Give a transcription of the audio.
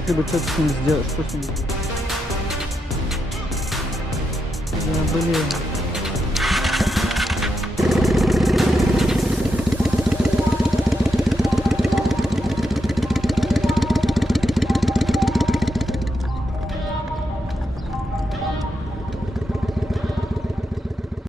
показать, либо что с ним сделать, что с ним сделать. Да, блин.